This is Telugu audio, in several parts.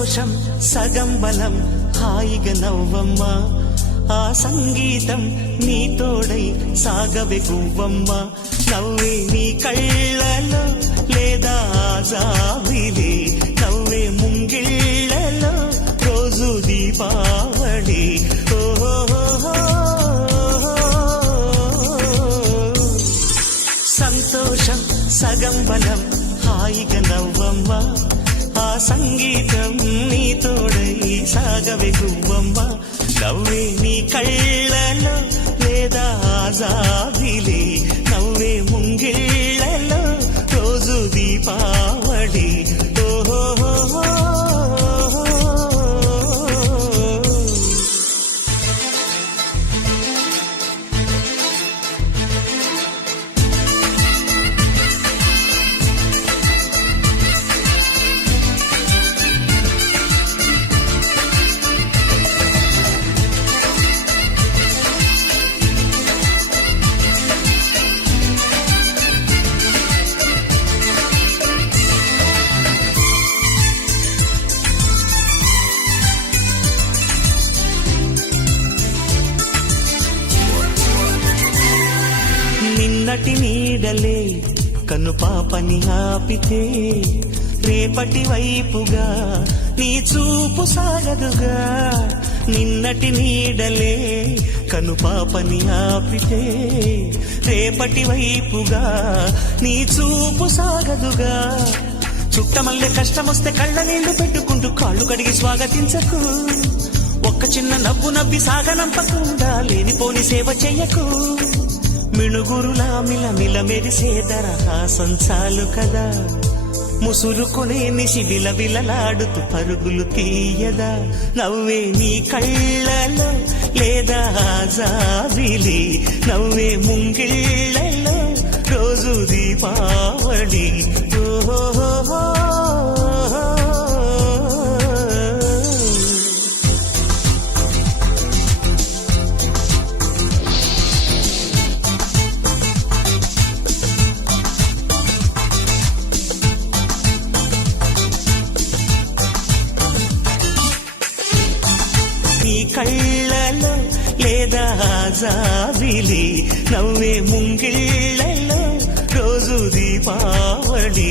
సంతోషం సగం బలం హాయిగా నవ్వమ్మ ఆ సంగీతం నీ తోడై సాగవే గువ్వమ్మ నవ్వే నీ కళ్ళలో లేదా జాబిలి నవ్వే ముంగిళ్ళలో రోజు దీపావళి సంతోషం సగం బలం హాయిగా నవ్వమ్మ ఆ సంగీతం నీ తోడై సాగవే గువ్వమ్మ నవ్వే నీ కళ్ళలో లేదా జాబిలి నవ్వే ముంగిళ్ళలో రోజు దీపావళి నిన్నటి నీడలే కనుపాపని ఆపితే రేపటి వైపుగా నీ చూపు సాగదుగా నిన్నటి నీడలే కనుపాపని ఆపితే రేపటి వైపుగా నీ చూపు సాగదుగా చుట్టమల్లె కష్టమొస్తే కళ్ళ నీళ్లు పెట్టుకుంటూ కాళ్ళు కడిగి స్వాగతించకు ఒక్క చిన్న నవ్వు నవ్వి సాగనంపకుండా లేనిపోని సేవ చెయ్యకు మిణుగురులా మిలమిల మెరిసే దరహాసం చాలు కదా ముసురుకునే నిశి విలవిలలాడుతూ పరుగులు తీయదా నవ్వే నీ కళ్ళలో లేదా జాబిలి నవ్వే ముంగిళ్ళలో రోజు దీపావళి నీ కళ్ళలో లేదా జాబిలి నవ్వే ముంగిళ్ళలో రోజు దీపావళి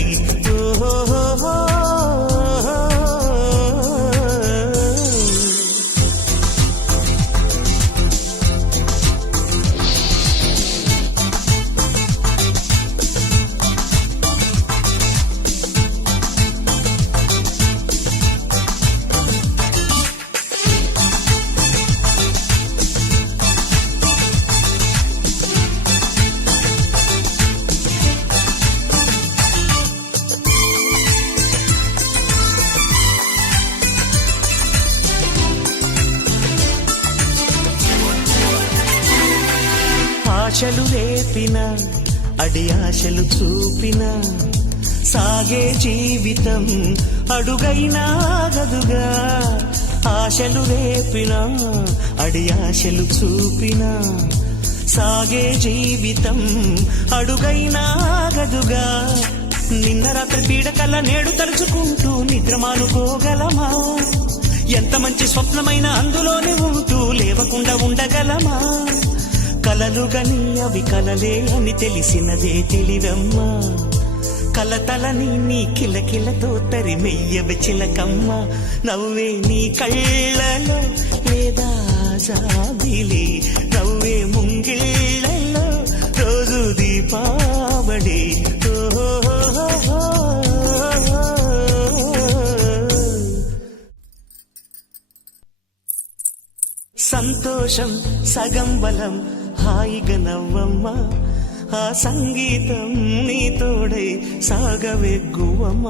ఆశలు రేపిన అడి ఆశలు చూపిన సాగే జీవితం అడుగైనా గదుగా ఆశలు రేపిన అడి ఆశలు చూపిన సాగే జీవితం అడుగైనా గదుగా నిన్న రాత్రి పీడకల నేడు తలుచుకుంటూ నిద్రమానుకోగలమా ఎంత మంచి స్వప్నమైన అందులోనే ఉంటూ లేవకుండా ఉండగలమా కలలుగని అవి కలలే అని తెలిసినదే తెలివమ్మా కలతలని నీ కిలకిలతో తరిమెయ్యవ చిలకమ్మ నవ్వే నీ కళ్ళలో లేదా జాబిలి నవ్వే ముంగిళ్ళలో రోజు దీపావళి సంతోషం సగం బలం హాయిగా నవ్వమ్మ ఆ సంగీతం నీ తోడై సాగవే గువ్వమ్మ